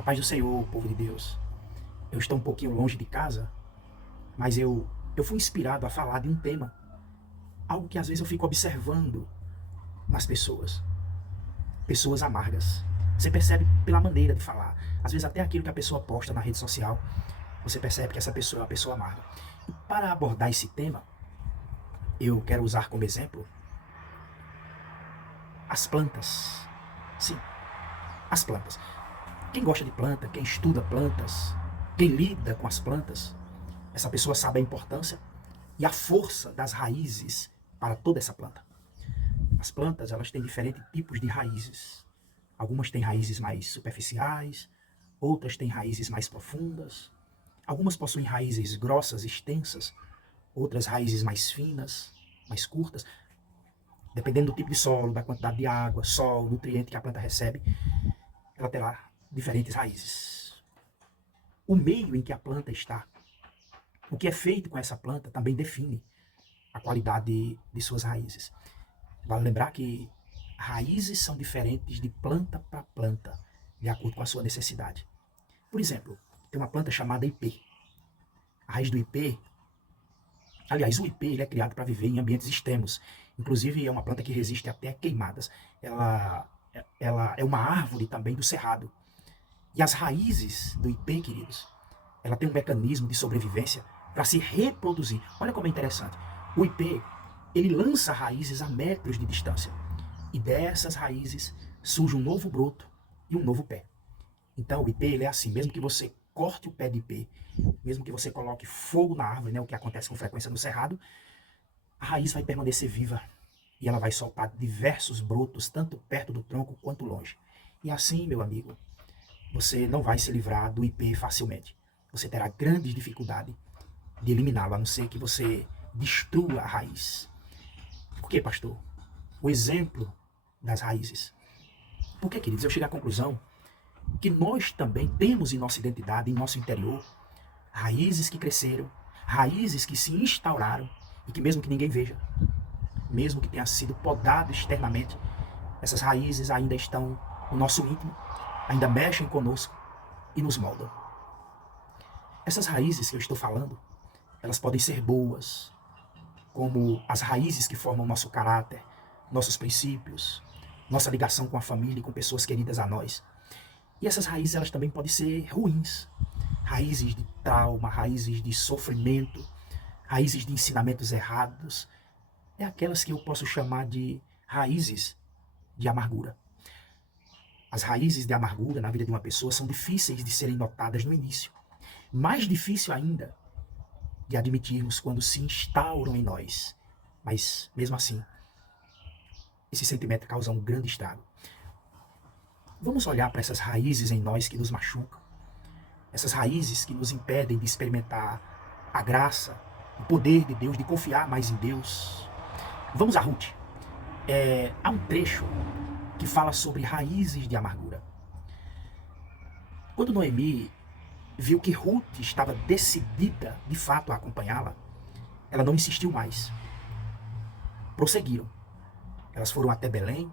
A paz do Senhor, povo de Deus. Eu estou um pouquinho longe de casa, mas eu fui inspirado a falar de um tema. Algo que às vezes eu fico observando nas pessoas. Pessoas amargas. Você percebe pela maneira de falar. Às vezes até aquilo que a pessoa posta na rede social, você percebe que essa pessoa é uma pessoa amarga. E para abordar esse tema, eu quero usar como exemplo as plantas. Sim, as plantas. Quem gosta de planta, quem estuda plantas, quem lida com as plantas, essa pessoa sabe a importância e a força das raízes para toda essa planta. As plantas, elas têm diferentes tipos de raízes. Algumas têm raízes mais superficiais, outras têm raízes mais profundas. Algumas possuem raízes grossas, extensas, outras raízes mais finas, mais curtas. Dependendo do tipo de solo, da quantidade de água, sol, nutriente que a planta recebe, ela terá diferentes raízes. O meio em que a planta está, o que é feito com essa planta, também define a qualidade de suas raízes. Vale lembrar que raízes são diferentes de planta para planta, de acordo com a sua necessidade. Por exemplo, tem uma planta chamada ipê. A raiz do ipê, aliás, o ipê ele é criado para viver em ambientes extremos. Inclusive, é uma planta que resiste até queimadas. Ela é uma árvore também do cerrado. E as raízes do ipê, queridos, ela tem um mecanismo de sobrevivência para se reproduzir. Olha como é interessante. O ipê, ele lança raízes a metros de distância. E dessas raízes surge um novo broto e um novo pé. Então o ipê ele é assim, mesmo que você corte o pé de ipê, mesmo que você coloque fogo na árvore, né, o que acontece com frequência no cerrado, a raiz vai permanecer viva e ela vai soltar diversos brotos, tanto perto do tronco quanto longe. E assim, meu amigo, você não vai se livrar do ipê facilmente. Você terá grande dificuldade de eliminá-lo, a não ser que você destrua a raiz. Por quê, pastor? O exemplo das raízes. Porque, queridos, eu chego à conclusão que nós também temos em nossa identidade, em nosso interior, raízes que cresceram, raízes que se instauraram e que mesmo que ninguém veja, mesmo que tenha sido podado externamente, essas raízes ainda estão no nosso íntimo, ainda mexem conosco e nos moldam. Essas raízes que eu estou falando, elas podem ser boas, como as raízes que formam nosso caráter, nossos princípios, nossa ligação com a família e com pessoas queridas a nós. E essas raízes elas também podem ser ruins, raízes de trauma, raízes de sofrimento, raízes de ensinamentos errados. É aquelas que eu posso chamar de raízes de amargura. As raízes de amargura na vida de uma pessoa são difíceis de serem notadas no início. Mais difícil ainda de admitirmos quando se instauram em nós. Mas, mesmo assim, esse sentimento causa um grande estrago. Vamos olhar para essas raízes em nós que nos machucam, essas raízes que nos impedem de experimentar a graça, o poder de Deus, de confiar mais em Deus. Vamos a Ruth. Há um trecho que fala sobre raízes de amargura. Quando Noemi viu que Ruth estava decidida, de fato, a acompanhá-la, ela não insistiu mais. Prosseguiram. Elas foram até Belém.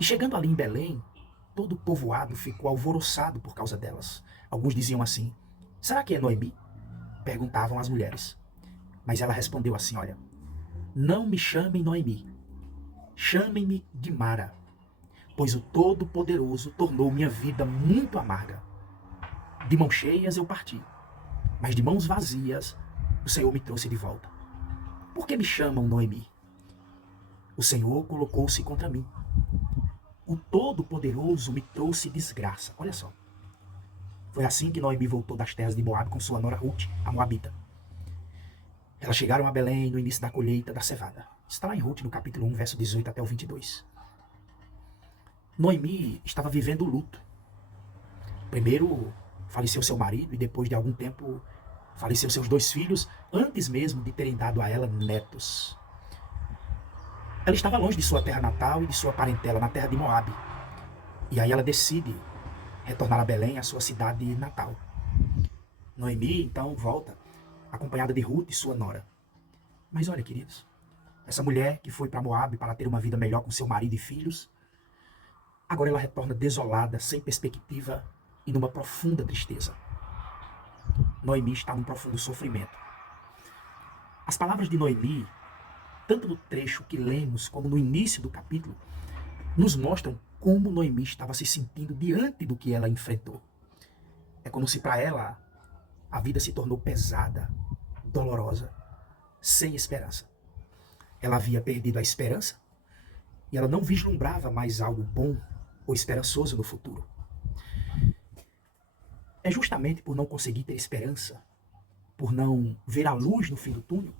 E chegando ali em Belém, todo o povoado ficou alvoroçado por causa delas. Alguns diziam assim: será que é Noemi? Perguntavam as mulheres. Mas ela respondeu assim: olha, não me chamem Noemi, chamem-me de Mara, pois o Todo-Poderoso tornou minha vida muito amarga. De mãos cheias eu parti, mas de mãos vazias o Senhor me trouxe de volta. Por que me chamam Noemi? O Senhor colocou-se contra mim. O Todo-Poderoso me trouxe desgraça. Olha só. Foi assim que Noemi voltou das terras de Moabe com sua nora Ruth, a Moabita. Elas chegaram a Belém no início da colheita da cevada. Está lá em Ruth, no capítulo 1, verso 18 até o 22. Noemi estava vivendo o luto. Primeiro faleceu seu marido e depois de algum tempo faleceu seus dois filhos, antes mesmo de terem dado a ela netos. Ela estava longe de sua terra natal e de sua parentela, na terra de Moabe. E aí ela decide retornar a Belém, a sua cidade natal. Noemi, então, volta, acompanhada de Ruth e sua nora. Mas olha, queridos, essa mulher que foi para Moabe para ter uma vida melhor com seu marido e filhos, agora ela retorna desolada, sem perspectiva e numa profunda tristeza. Noemi está num profundo sofrimento. As palavras de Noemi, tanto no trecho que lemos como no início do capítulo, nos mostram como Noemi estava se sentindo diante do que ela enfrentou. É como se para ela a vida se tornou pesada, dolorosa, sem esperança. Ela havia perdido a esperança e ela não vislumbrava mais algo bom ou esperançoso no futuro. É justamente por não conseguir ter esperança, por não ver a luz no fim do túnel,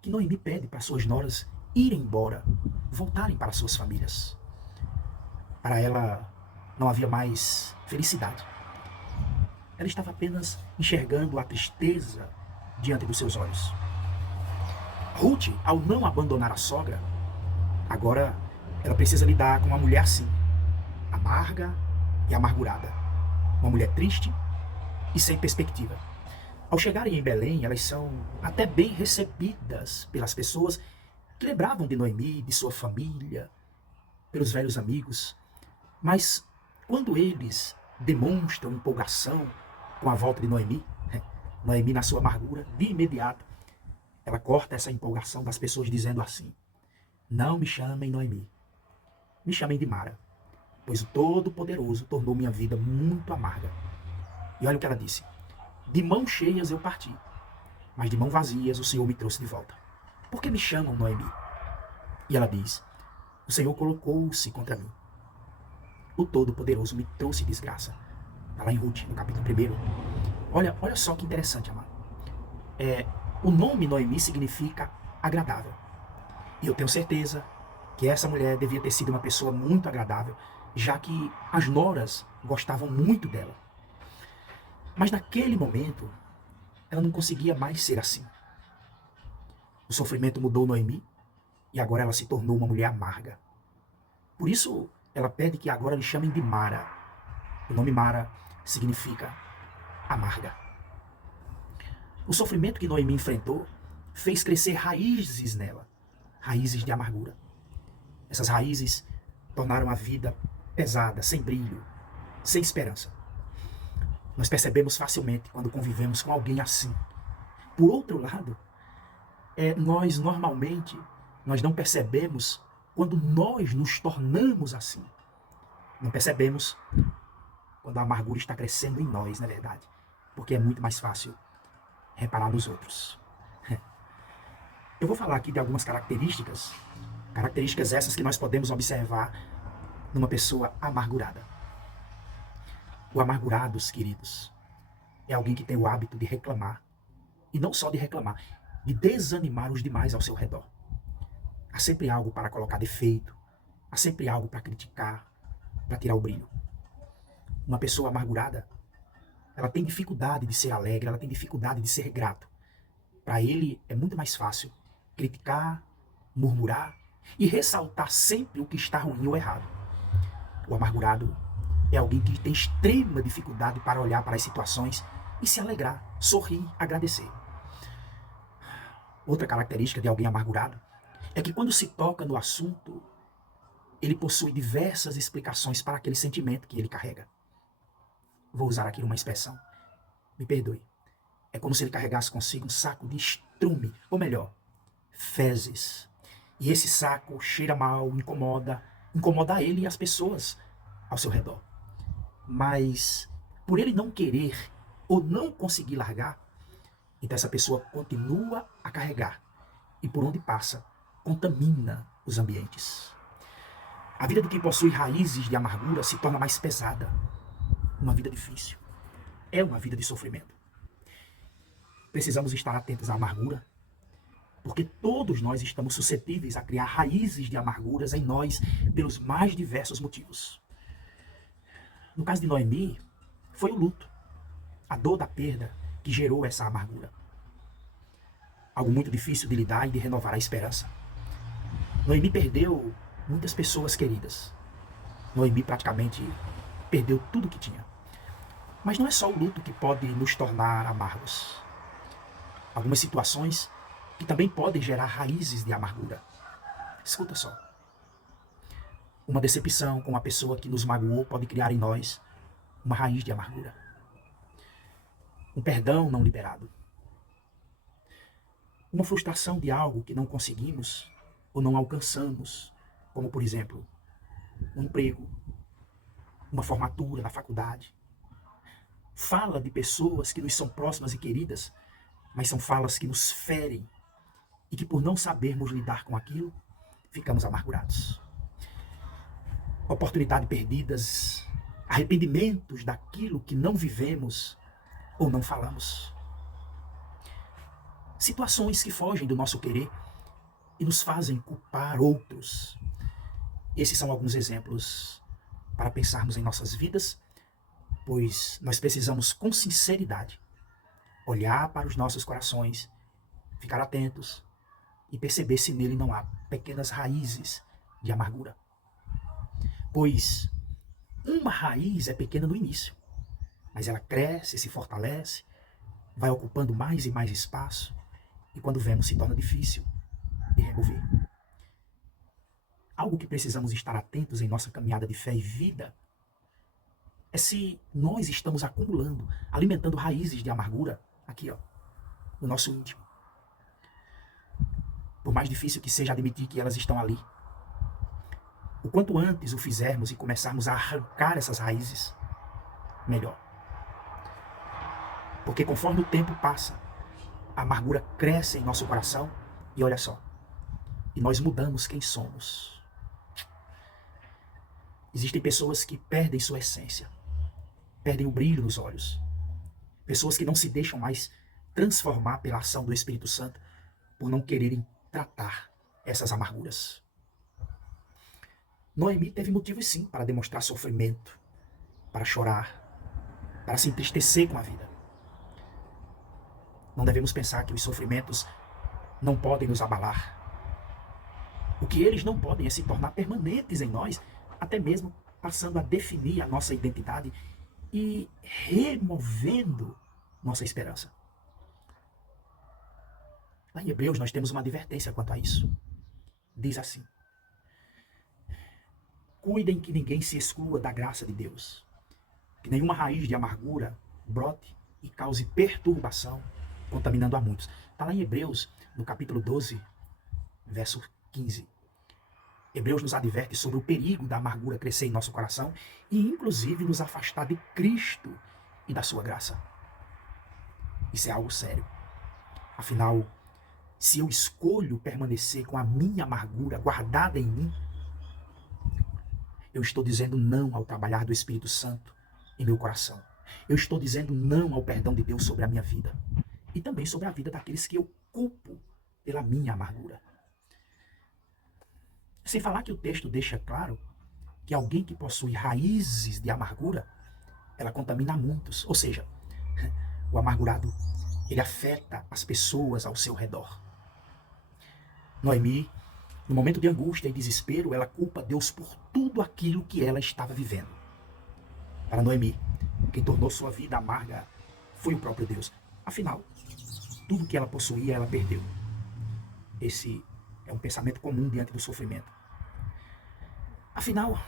que Noemi pede para suas noras irem embora, voltarem para suas famílias. Para ela não havia mais felicidade. Ela estava apenas enxergando a tristeza diante dos seus olhos. Ruth, ao não abandonar a sogra, agora ela precisa lidar com uma mulher assim, amarga e amargurada. Uma mulher triste e sem perspectiva. Ao chegarem em Belém, elas são até bem recebidas pelas pessoas que lembravam de Noemi, de sua família, pelos velhos amigos. Mas quando eles demonstram empolgação com a volta de Noemi, Noemi na sua amargura, de imediato, ela corta essa empolgação das pessoas dizendo assim: não me chamem Noemi, me chamem de Mara, pois o Todo-Poderoso tornou minha vida muito amarga. E olha o que ela disse: de mãos cheias eu parti, mas de mãos vazias o Senhor me trouxe de volta. Por que me chamam Noemi? E ela diz: o Senhor colocou-se contra mim. O Todo-Poderoso me trouxe desgraça. Está lá em Ruth, no capítulo 1. Olha só que interessante, amado. O nome Noemi significa agradável. E eu tenho certeza que essa mulher devia ter sido uma pessoa muito agradável, já que as noras gostavam muito dela. Mas naquele momento, ela não conseguia mais ser assim. O sofrimento mudou Noemi e agora ela se tornou uma mulher amarga. Por isso, ela pede que agora lhe chamem de Mara. O nome Mara significa amarga. O sofrimento que Noemi enfrentou fez crescer raízes nela, raízes de amargura. Essas raízes tornaram a vida pesada, sem brilho, sem esperança. Nós percebemos facilmente quando convivemos com alguém assim. Por outro lado, nós normalmente não percebemos quando nós nos tornamos assim. Não percebemos quando a amargura está crescendo em nós, na verdade. Porque é muito mais fácil reparar nos outros. Eu vou falar aqui de algumas características essas que nós podemos observar numa pessoa amargurada. O amargurado, queridos, é alguém que tem o hábito de reclamar. E não só de reclamar, de desanimar os demais ao seu redor. Há sempre algo para colocar defeito, há sempre algo para criticar, para tirar o brilho. Uma pessoa amargurada, ela tem dificuldade de ser alegre, ela tem dificuldade de ser grato. Para ele é muito mais fácil criticar, murmurar e ressaltar sempre o que está ruim ou errado. O amargurado é alguém que tem extrema dificuldade para olhar para as situações e se alegrar, sorrir, agradecer. Outra característica de alguém amargurado é que quando se toca no assunto, ele possui diversas explicações para aquele sentimento que ele carrega. Vou usar aqui uma expressão, me perdoe. É como se ele carregasse consigo um saco de estrume, ou melhor, fezes. E esse saco cheira mal, incomoda ele e as pessoas ao seu redor. Mas, por ele não querer ou não conseguir largar, então essa pessoa continua a carregar. E por onde passa, contamina os ambientes. A vida de quem possui raízes de amargura se torna mais pesada. Uma vida difícil. É uma vida de sofrimento. Precisamos estar atentos à amargura, porque todos nós estamos suscetíveis a criar raízes de amarguras em nós pelos mais diversos motivos. No caso de Noemi, foi o luto, a dor da perda que gerou essa amargura. Algo muito difícil de lidar e de renovar a esperança. Noemi perdeu muitas pessoas queridas. Noemi praticamente perdeu tudo o que tinha. Mas não é só o luto que pode nos tornar amargos. Algumas situações que também podem gerar raízes de amargura. Escuta só. Uma decepção com uma pessoa que nos magoou pode criar em nós uma raiz de amargura. Um perdão não liberado. Uma frustração de algo que não conseguimos ou não alcançamos, como, por exemplo, um emprego, uma formatura na faculdade. Fala de pessoas que nos são próximas e queridas, mas são falas que nos ferem e que, por não sabermos lidar com aquilo, ficamos amargurados. Oportunidades perdidas, arrependimentos daquilo que não vivemos ou não falamos. Situações que fogem do nosso querer e nos fazem culpar outros. Esses são alguns exemplos para pensarmos em nossas vidas, pois nós precisamos com sinceridade olhar para os nossos corações, ficar atentos e perceber se nele não há pequenas raízes de amargura. Pois uma raiz é pequena no início, mas ela cresce, se fortalece, vai ocupando mais e mais espaço, e quando vemos se torna difícil de remover. Algo que precisamos estar atentos em nossa caminhada de fé e vida é se nós estamos acumulando, alimentando raízes de amargura aqui, no nosso íntimo. Por mais difícil que seja admitir que elas estão ali, o quanto antes o fizermos e começarmos a arrancar essas raízes, melhor. Porque conforme o tempo passa, a amargura cresce em nosso coração e olha só, e nós mudamos quem somos. Existem pessoas que perdem sua essência, perdem o brilho nos olhos. Pessoas que não se deixam mais transformar pela ação do Espírito Santo por não quererem tratar essas amarguras. Noemi teve motivos sim para demonstrar sofrimento, para chorar, para se entristecer com a vida. Não devemos pensar que os sofrimentos não podem nos abalar. O que eles não podem é se tornar permanentes em nós, até mesmo passando a definir a nossa identidade e removendo nossa esperança. Lá em Hebreus nós temos uma advertência quanto a isso. Diz assim: cuidem que ninguém se exclua da graça de Deus, que nenhuma raiz de amargura brote e cause perturbação, contaminando a muitos. Está lá em Hebreus, no capítulo 12, verso 15. Hebreus nos adverte sobre o perigo da amargura crescer em nosso coração e inclusive nos afastar de Cristo e da sua graça. Isso é algo sério. Afinal, se eu escolho permanecer com a minha amargura guardada em mim, eu estou dizendo não ao trabalhar do Espírito Santo em meu coração. Eu estou dizendo não ao perdão de Deus sobre a minha vida e também sobre a vida daqueles que eu culpo pela minha amargura. Sem falar que o texto deixa claro que alguém que possui raízes de amargura, ela contamina muitos. Ou seja, o amargurado, ele afeta as pessoas ao seu redor. Noemi, no momento de angústia e desespero, ela culpa Deus por tudo aquilo que ela estava vivendo. Para Noemi, quem tornou sua vida amarga foi o próprio Deus. Afinal, tudo que ela possuía, ela perdeu. Esse é um pensamento comum diante do sofrimento. Afinal,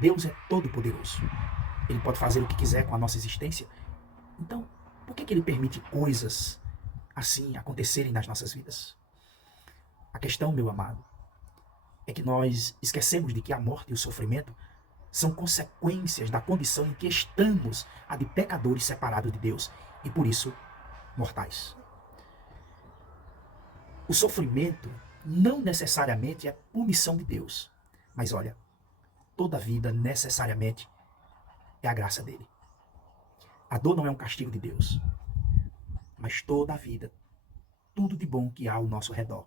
Deus é todo-poderoso. Ele pode fazer o que quiser com a nossa existência. Então, por que Ele permite coisas assim acontecerem nas nossas vidas? A questão, meu amado, é que nós esquecemos de que a morte e o sofrimento são consequências da condição em que estamos, a de pecadores separados de Deus, e por isso, mortais. O sofrimento não necessariamente é punição de Deus, mas olha, toda vida necessariamente é a graça dele. A dor não é um castigo de Deus, mas toda a vida, tudo de bom que há ao nosso redor,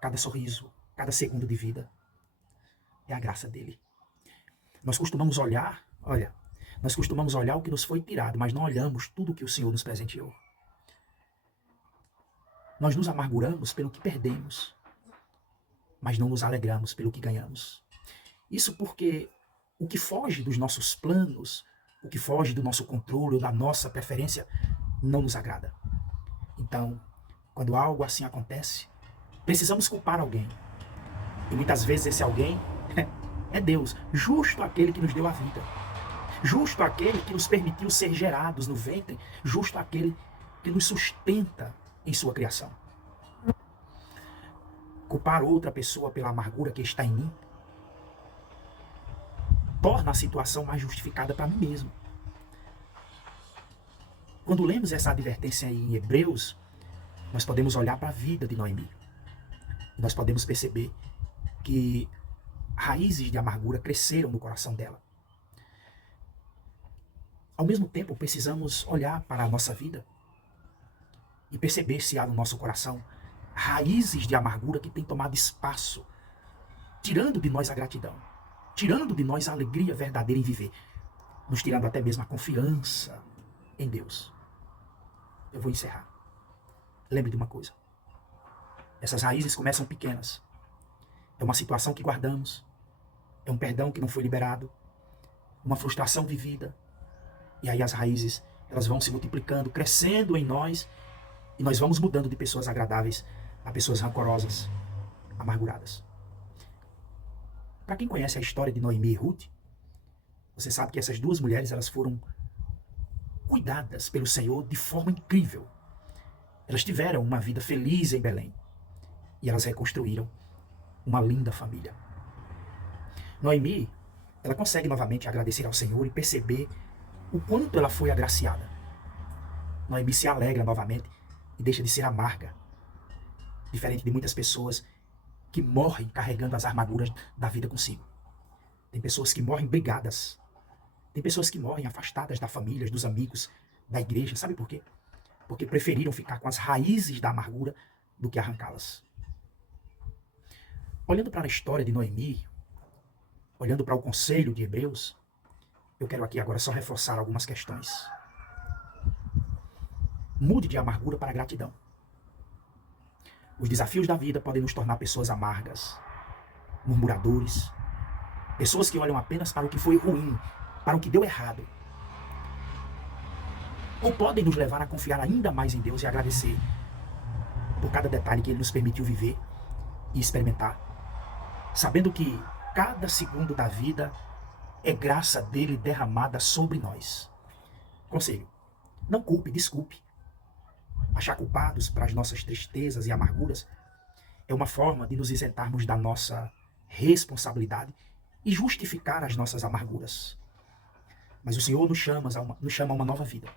cada sorriso, cada segundo de vida, é a graça dele. Nós costumamos olhar o que nos foi tirado, mas não olhamos tudo que o Senhor nos presenteou. Nós nos amarguramos pelo que perdemos, mas não nos alegramos pelo que ganhamos. Isso porque o que foge dos nossos planos, o que foge do nosso controle ou da nossa preferência, não nos agrada. Então, quando algo assim acontece, precisamos culpar alguém. E muitas vezes esse alguém é Deus, justo aquele que nos deu a vida. Justo aquele que nos permitiu ser gerados no ventre, justo aquele que nos sustenta em sua criação. Culpar outra pessoa pela amargura que está em mim torna a situação mais justificada para mim mesmo. Quando lemos essa advertência em Hebreus, nós podemos olhar para a vida de Noemi. E nós podemos perceber que raízes de amargura cresceram no coração dela. Ao mesmo tempo, precisamos olhar para a nossa vida e perceber se há no nosso coração raízes de amargura que têm tomado espaço, tirando de nós a gratidão, tirando de nós a alegria verdadeira em viver, nos tirando até mesmo a confiança em Deus. Eu vou encerrar. Lembre de uma coisa. Essas raízes começam pequenas. É uma situação que guardamos, é um perdão que não foi liberado, uma frustração vivida. E aí as raízes, elas vão se multiplicando, crescendo em nós, e nós vamos mudando de pessoas agradáveis a pessoas rancorosas, amarguradas. Para quem conhece a história de Noemi e Ruth, você sabe que essas duas mulheres, elas foram cuidadas pelo Senhor de forma incrível. Elas tiveram uma vida feliz em Belém. E elas reconstruíram uma linda família. Noemi, ela consegue novamente agradecer ao Senhor e perceber o quanto ela foi agraciada. Noemi se alegra novamente e deixa de ser amarga. Diferente de muitas pessoas que morrem carregando as armaduras da vida consigo. Tem pessoas que morrem brigadas. Tem pessoas que morrem afastadas da família, dos amigos, da igreja. Sabe por quê? Porque preferiram ficar com as raízes da amargura do que arrancá-las. Olhando para a história de Noemi, olhando para o conselho de Hebreus, eu quero aqui agora só reforçar algumas questões. Mude de amargura para gratidão. Os desafios da vida podem nos tornar pessoas amargas, murmuradores, pessoas que olham apenas para o que foi ruim, para o que deu errado. Ou podem nos levar a confiar ainda mais em Deus e agradecer por cada detalhe que Ele nos permitiu viver e experimentar, sabendo que cada segundo da vida é graça dele derramada sobre nós. Conselho: não culpe, desculpe. Achar culpados para as nossas tristezas e amarguras é uma forma de nos isentarmos da nossa responsabilidade e justificar as nossas amarguras. Mas o Senhor nos chama a uma nova vida.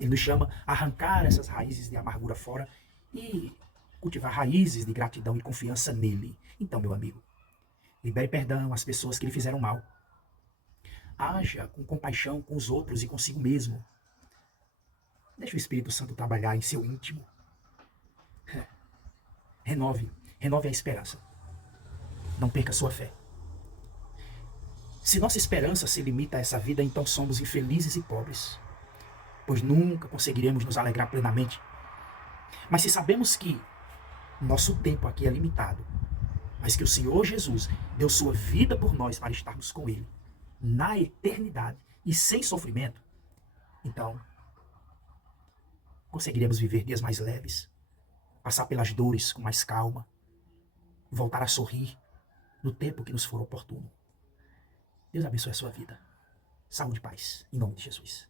Ele nos chama a arrancar essas raízes de amargura fora e cultivar raízes de gratidão e confiança nele. Então, meu amigo, libere perdão às pessoas que lhe fizeram mal. Haja com compaixão com os outros e consigo mesmo. Deixe o Espírito Santo trabalhar em seu íntimo. Renove a esperança. Não perca sua fé. Se nossa esperança se limita a essa vida, então somos infelizes e pobres, pois nunca conseguiremos nos alegrar plenamente. Mas se sabemos que nosso tempo aqui é limitado, mas que o Senhor Jesus deu sua vida por nós para estarmos com Ele na eternidade e sem sofrimento, então conseguiremos viver dias mais leves, passar pelas dores com mais calma, voltar a sorrir no tempo que nos for oportuno. Deus abençoe a sua vida. Saúde e paz, em nome de Jesus.